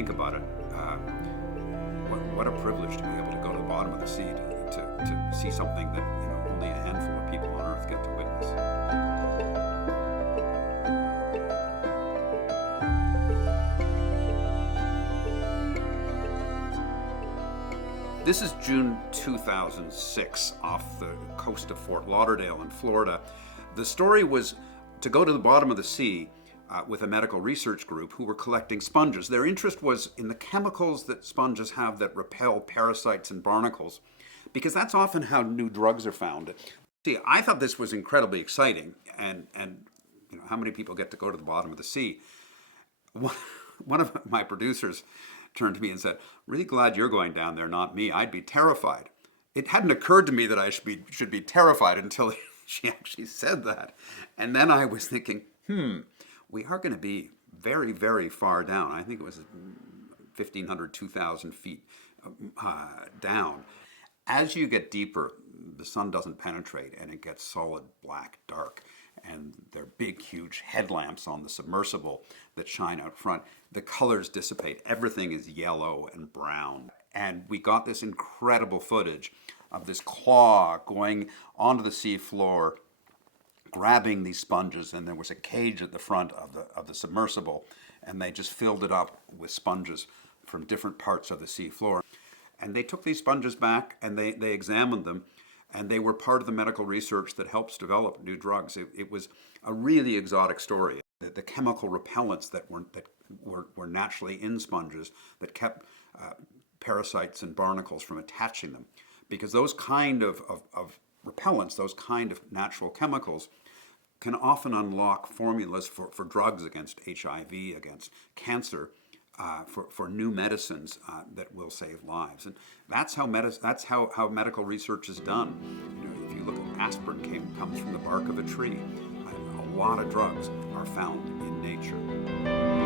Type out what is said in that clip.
think about it, what a privilege to be able to go to the bottom of the sea to see something that only a handful of people on Earth get to witness. This is June 2006 off the coast of Fort Lauderdale in Florida. The story was to go to the bottom of the sea with a medical research group who were collecting sponges. Their interest was in the chemicals that sponges have that repel parasites and barnacles, because that's often how new drugs are found. See, I thought this was incredibly exciting, and how many people get to go to the bottom of the sea? One of my producers turned to me and said, "Really glad you're going down there, not me. I'd be terrified." It hadn't occurred to me that I should be terrified until she actually said that. And then I was thinking, we are going to be very, very far down. I think it was 1,500, 2,000 feet down. As you get deeper, the sun doesn't penetrate and it gets solid black dark. And there are big, huge headlamps on the submersible that shine out front. The colors dissipate. Everything is yellow and brown. And we got this incredible footage of this claw going onto the sea floor, grabbing these sponges, and there was a cage at the front of the submersible, and they just filled it up with sponges from different parts of the sea floor. And they took these sponges back and they examined them, and they were part of the medical research that helps develop new drugs. It was a really exotic story. The chemical repellents that were naturally in sponges that kept parasites and barnacles from attaching them. Because those kind of repellents, those kind of natural chemicals, can often unlock formulas for drugs against HIV, against cancer, for new medicines that will save lives. And that's how medical research is done. If you look at aspirin, comes from the bark of a tree. A lot of drugs are found in nature.